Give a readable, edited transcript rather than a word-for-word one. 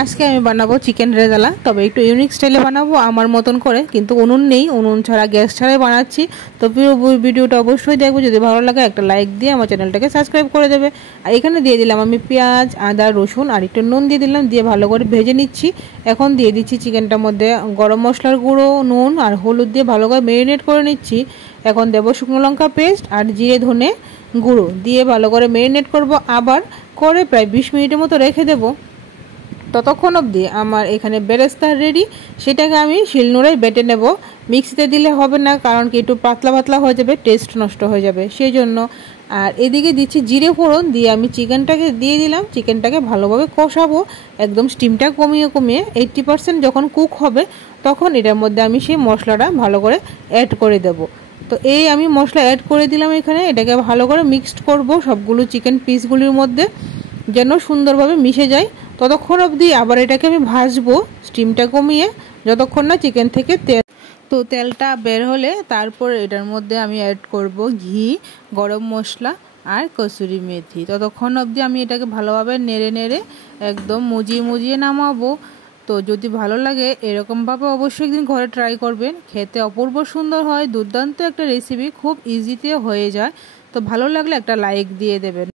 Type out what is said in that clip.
আজকে আমি বানাবো চিকেন রেজালা, তবে একটু ইউনিক স্টাইলে বানাবো আমার মতন করে, কিন্তু উনুন নেই, উনুন ছাড়া গ্যাস ছাড়াই বানাচ্ছি। তো পুরো ভিডিওটা অবশ্যই দেখবো, যদি ভালো লাগে একটা লাইক দিয়ে আমার চ্যানেলটাকে সাবস্ক্রাইব করে দেবে। আর এখানে দিয়ে দিলাম আমি পেঁয়াজ, আদা, রসুন আর একটু নুন দিয়ে দিলাম, দিয়ে ভালো করে ভেজে নিচ্ছি। এখন দিয়ে দিচ্ছি চিকেনটার মধ্যে গরম মশলার গুঁড়ো, নুন আর হলুদ দিয়ে ভালো করে ম্যারিনেট করে নিচ্ছি। এখন দেবো শুকনো লঙ্কা পেস্ট আর জিরে ধনে গুঁড়ো দিয়ে ভালো করে ম্যারিনেট করব, আবার করে প্রায় 20 মিনিটের মতো রেখে দেবো। ততক্ষণ অবধি আমার এখানে বেরেস্তা রেডি, সেটাকে আমি শিলনোড়ায় বেটে নেব। মিক্সিতে দিলে হবে না, কারণ কি একটু পাতলা পাতলা হয়ে যাবে, টেস্ট নষ্ট হয়ে যাবে সেই জন্য। আর এদিকে দিচ্ছি জিরে ফোড়ন, দিয়ে আমি চিকেনটাকে দিয়ে দিলাম। চিকেনটাকে ভালোভাবে কষাবো, একদম স্টিমটা কমিয়ে কমিয়ে 80% যখন কুক হবে তখন এটার মধ্যে আমি সেই মশলাটা ভালো করে অ্যাড করে দেব। তো এই আমি মশলা অ্যাড করে দিলাম এখানে, এটাকে ভালো করে মিক্সড করব সবগুলো চিকেন পিসগুলির মধ্যে, যেন সুন্দরভাবে মিশে যায়। ততক্ষণ অবধি আবার এটাকে আমি ভাজবো স্টিমটা কমিয়ে, যতক্ষণ না চিকেন থেকে তেলটা বের হলে তারপর এটার মধ্যে আমি অ্যাড করব ঘি, গরম মশলা আর কসুরি মেথি। ততক্ষণ অবধি আমি এটাকে ভালোভাবে নেড়ে নেড়ে একদম মুজিয়ে মুজিয়ে নামাবো। তো যদি ভালো লাগে এরকমভাবে অবশ্যই একদিন ঘরে ট্রাই করবেন, খেতে অপূর্ব সুন্দর হয়, দুর্দান্ত একটা রেসিপি, খুব ইজিতে হয়ে যায়। তো ভালো লাগলে একটা লাইক দিয়ে দেবেন।